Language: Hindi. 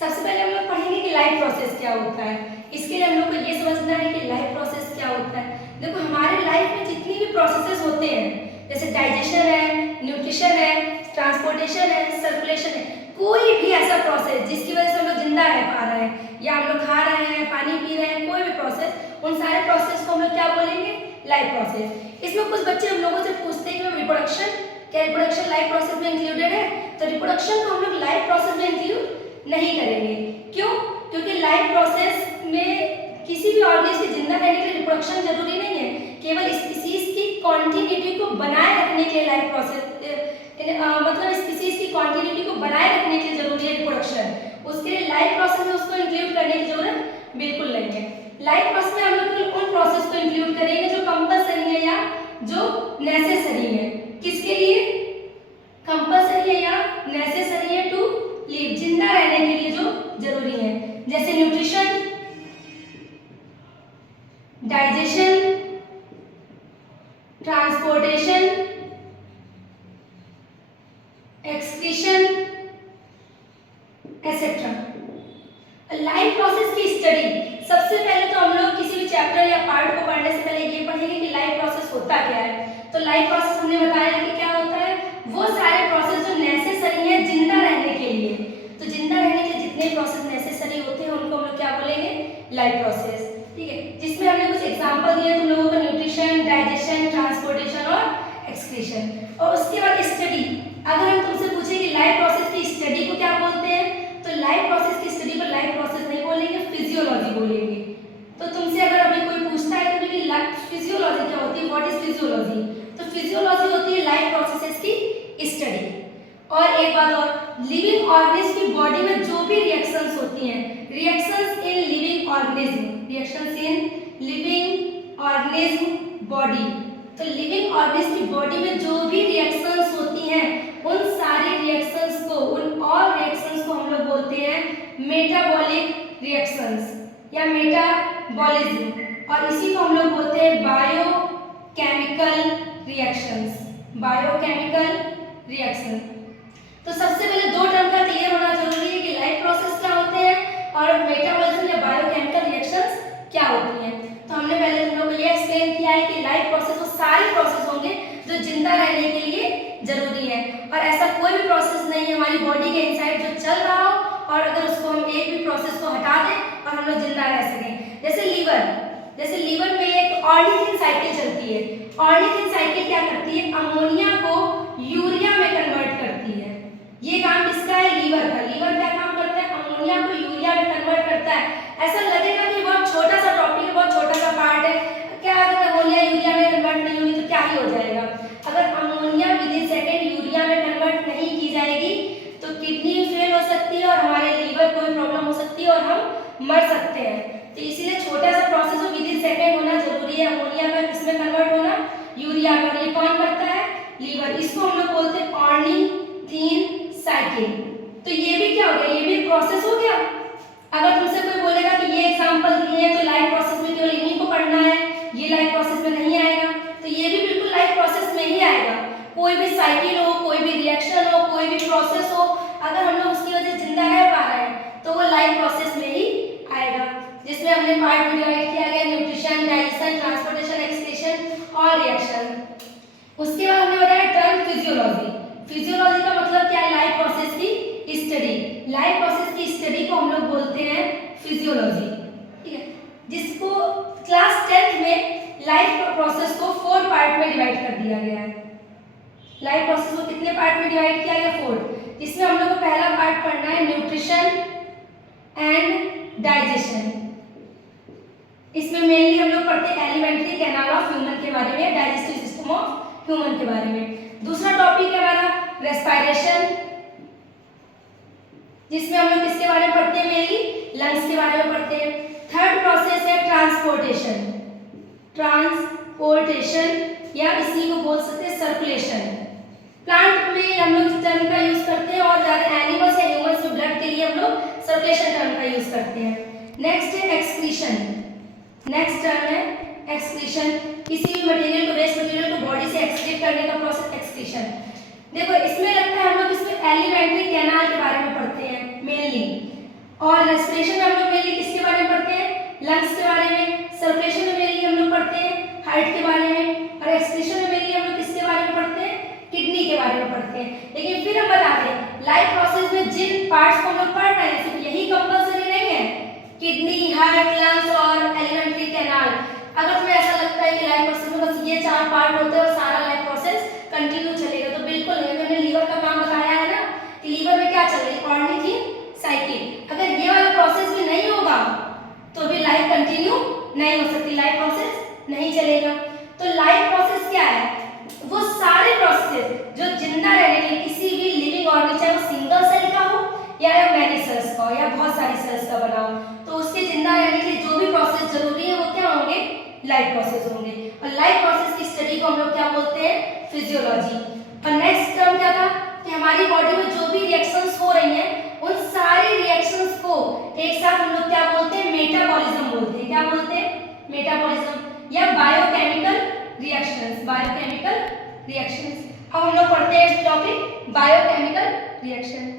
सबसे पहले हम लोग पढ़ेंगे कि लाइफ प्रोसेस क्या होता है। इसके लिए हम लोग को ये समझना है कि लाइफ प्रोसेस क्या होता है। देखो हमारे लाइफ में जितनी भी प्रोसेसेस होते हैं, जैसे डाइजेशन है, न्यूट्रिशन है, ट्रांसपोर्टेशन है, सर्कुलेशन है, कोई भी ऐसा प्रोसेस जिसकी वजह से हम लोग जिंदा रह पा रहे हैं या हम लोग खा रहे हैं, पानी पी रहे हैं, कोई भी प्रोसेस, उन सारे प्रोसेस को हम लोग क्या बोलेंगे? Life process. इसमें कुछ बच्चे हम लोगों से पूछते हैं कि रिप्रोडक्शन, क्या रिप्रोडक्शन लाइफ प्रोसेस में इंक्लूडेड है? तो रिप्रोडक्शन को हम लोग लाइफ प्रोसेस में इंक्लूड नहीं करेंगे। क्यों? क्योंकि लाइफ प्रोसेस में किसी भी ऑर्गेनिज्म के जिंदा रहने के लिए रिप्रोडक्शन जरूरी नहीं है, केवल स्पीसीज की कॉन्टिन्यूटी को बनाए रखने के लिए लाइफ प्रोसेस मतलब स्पीसीज की कॉन्टिन्यूटी को बनाए रखने के लिए जरूरी है रिप्रोडक्शन। उसके लिए लाइफ प्रोसेस में उसको इंक्लूड करने की जरूरत बिल्कुल नहीं है। लाइफ प्रोसेस में हम लोग उन प्रोसेस को इंक्लूड करेंगे जो कंपल्सरी है या जो नेसेसरी है। किसके लिए? कंपल्सरी है या नेसेसरी है टू लिव, जिंदा रहने के लिए जो जरूरी है, जैसे nutrition, digestion, transportation, excretion etcetera. Life process की स्टडी, सबसे पहले तो हम लोग किसी भी चैप्टर या पार्ट को पढ़ने से पहले ये पढ़ेंगे कि लाइफ प्रोसेस होता क्या है। तो लाइफ प्रोसेस हमने बताया कि क्या होता है, वो सारे प्रोसेस जो नेसेसरी है जिंदा रहने के लिए। तो जिंदा रहने के लिए जितने प्रोसेस नेसेसरी होते हैं उनको हम लोग क्या बोलेंगे? Life process. ठीक है, जिसमें हमने कुछ एग्जांपल दिए तुम लोगों को, न्यूट्रिशन, डाइजेशन, ट्रांसपोर्टेशन और एक्सक्रीशन। और उसके बाद स्टडी, अगर हम तुमसे पूछे कि लाइफ प्रोसेस की स्टडी को क्या बोलते हैं, तो लाइफ प्रोसेस की स्टडी को लाइफ प्रोसेस नहीं बोलेंगे, फिजियोलॉजी बोलेंगे। तो तुमसे अगर अभी कोई पूछता है तो फिजियोलॉजी क्या होती है, व्हाट इज फिजियोलॉजी, तो फिजियोलॉजी होती है लाइफ प्रोसेसेस की स्टडी। और एक बात और, लिविंग ऑर्गेनिज्म की बॉडी में जो भी रिएक्शंस होती हैं, reactions in living organism, reactions in living organism body, तो लिविंग ऑर्गेनिज्म की बॉडी में जो भी रिएक्शंस होती हैं उन सारी रिएक्शंस को, उन ऑल रिएक्शंस को हम लोग बोलते हैं मेटाबॉलिक रिएक्शंस या मेटाबॉलिज्म, और इसी को हम लोग बोलते हैं बायोकेमिकल रिएक्शंस, बायोकेमिकल रिएक्शन। तो सबसे पहले दो टर्म का क्लियर होना जरूरी है कि लाइफ प्रोसेस क्या होते हैं और मेटाबॉलिज्म या बायोकेमिकल रिएक्शंस क्या होती हैं। तो हमने पहले तुम लोगों को ये एक्सप्लेन किया है कि लाइफ प्रोसेस वो सारे प्रोसेस होंगे जो जिंदा रहने के लिए जरूरी है, और ऐसा कोई भी प्रोसेस नहीं है हमारी बॉडी के इनसाइड जो चल रहा हो और अगर उसको हम एक भी प्रोसेस को हटा दें और हम लोग जिंदा रह सकें। जैसे लीवर में एक ऑर्निथिन साइकिल चलती है। ऑर्निथिन साइकिल क्या करती है? अमोनिया को यूरिया में कन्वर्ट करती है। ये काम किसका है? लीवर का। लीवर क्या काम करता है? अमोनिया को यूरिया में कन्वर्ट करता है। ऐसा लगेगा कि बहुत छोटा सा टॉपिक है, बहुत छोटा सा पार्ट है, क्या अगर अमोनिया यूरिया में कन्वर्ट नहीं होगी तो क्या ही हो जाएगा। अगर अमोनिया विदिन सेकेंड यूरिया में कन्वर्ट नहीं की जाएगी तो किडनी फेल हो सकती है और हमारे लीवर को भी प्रॉब्लम हो सकती है और हम मर सकते हैं। तो इसीलिए छोटा सा प्रोसेस हो विदिन सेकेंड होना जरूरी है। अमोनिया का किसमें कन्वर्ट होना? यूरिया में। ये कौन करता है? लीवर। इसको हम लोग बोलते हैं ऑर्निथिन साइकिल। तो ये भी क्या हो गया? ये भी प्रोसेस हो गया। अगर तुमसे कोई बोलेगा कि ये एग्जांपल दिए हैं तो लाइफ प्रोसेस में केवल इन्हीं को पढ़ना है, ये लाइफ प्रोसेस में नहीं आएगा, तो ये भी बिल्कुल लाइफ प्रोसेस में ही आएगा। कोई भी साइकिल हो, कोई भी रिएक्शन हो, कोई भी प्रोसेस हो, अगर हम लोग उसकी वजह से जिंदा रह पा रहे हैं तो वो लाइफ प्रोसेस में ही आएगा, जिसमें हमने पार्ट में डिवाइड किया गया न्यूट्रिशन, डाइजेशन, ट्रांसपोर्टेशन, एक्सक्रीशन और रिएक्शन। उसके बाद हमने बताया टर्म फिजियोलॉजी। फिजियोलॉजी का मतलब क्या है? लाइफ प्रोसेस की स्टडी। लाइफ प्रोसेस की स्टडी को हम लोग बोलते हैं फिजियोलॉजी। ठीक है, जिसको क्लास 10th में लाइफ प्रोसेस को 4 पार्ट में डिवाइड कर दिया गया है। लाइफ प्रोसेस को कितने पार्ट में डिवाइड किया गया? 4। इसमें हम लोग को पहला पार्ट पढ़ना है न्यूट्रिशन एंड डाइजेशन। इसमें मेनली हम लोग पढ़ते हैं एलिमेंट्री कैनाल ऑफ ह्यूमन के बारे में, डाइजेस्टिव सिस्टम ऑफ ह्यूमन के बारे में। दूसरा टॉपिक है हमारा रेस्पिरेशन, जिसमें हम लोग किसके बारे में पढ़ते हैं? मेनली लंग्स के बारे में पढ़ते हैं। थर्ड प्रोसेस है ट्रांसपोर्टेशन, या इसी को बोल सकते हैं सर्कुलेशन। प्लांट में हम लोग टर्म का यूज करते हैं और ज्यादा एनिमल्स या ह्यूमंस में ब्लड के लिए हम लोग सर्कुलेशन टर्म का यूज करते हैं। नेक्स्ट है एक्सक्रीशन। नेक्स्ट टर्म है एक्सक्रीशन, किसी भी मटेरियल को, वेस्ट मटेरियल को बॉडी से एक्सक्रीट करने का प्रोसेस एक्सक्रीशन। देखो इसमें लगता है हम लोग इसमें एलिमेंट्री कैनाल के बारे में पढ़ते हैं मेनली। और रेस्पिरेशन में हम लोग मेनली किसके बारे में पढ़ते हैं, लंग्स के बारे में। सर्कुलेशन में मेनली हम लोग पढ़ते हैं हार्ट के बारे में। और एक्सक्रीशन में मेनली हम लोग किसके बारे में पढ़ते हैं, किडनी के बारे में पढ़ते हैं। लेकिन फिर हम बता दें लाइफ प्रोसेस में जिन पार्ट्स को हम लोग पढ़ रहे हैं सिर्फ यही कंपल्सरी नहीं है, किडनी, हार्ट, लंग्स और एलिमेंट्री कैनाल। अगर तुम्हें ऐसा लगता है कि लाइफ प्रोसेस में बस ये 4 पार्ट होते हैं और सारा लाइफ प्रोसेस कंटिन्यू चलेगा, तो बिल्कुल नहीं। मैंने लीवर का काम बताया है ना कि लीवर में क्या चल रही है, ऑर्निथिन साइकिल। अगर ये वाला प्रोसेस भी नहीं होगा तो भी लाइफ कंटिन्यू नहीं हो सकती, लाइफ प्रोसेस नहीं चलेगा। तो लाइफ प्रोसेस क्या है, वो सारे प्रोसेस जो जिंदा रहने के लिए किसी भी लिविंग ऑर्गेनिज्म, चाहे वो सिंगल सेल का हो या मैनी सेल्स का हो या बहुत सारी सेल्स का बना हो, तो उसके जिंदा रहने के लिए जो भी प्रोसेस जरूरी है वो क्या होंगे, लाइफ प्रोसेस होंगे। और लाइफ प्रोसेस की स्टडी को हम लोग क्या बोलते हैं, फिजियोलॉजी। और नेक्स्ट टर्म क्या था कि हमारी बॉडी में जो भी रिएक्शंस हो रही हैं उन सारे रिएक्शंस को एक साथ हम लोग क्या बोलते हैं, मेटाबॉलिज्म बोलते हैं। क्या बोलते हैं, मेटाबॉलिज्म या बायोकेमिकल रिएक्शंस, बायोकेमिकल रिएक्शंस। अब हम लोग पढ़ते हैं टॉपिक बायोकेमिकल रिएक्शन।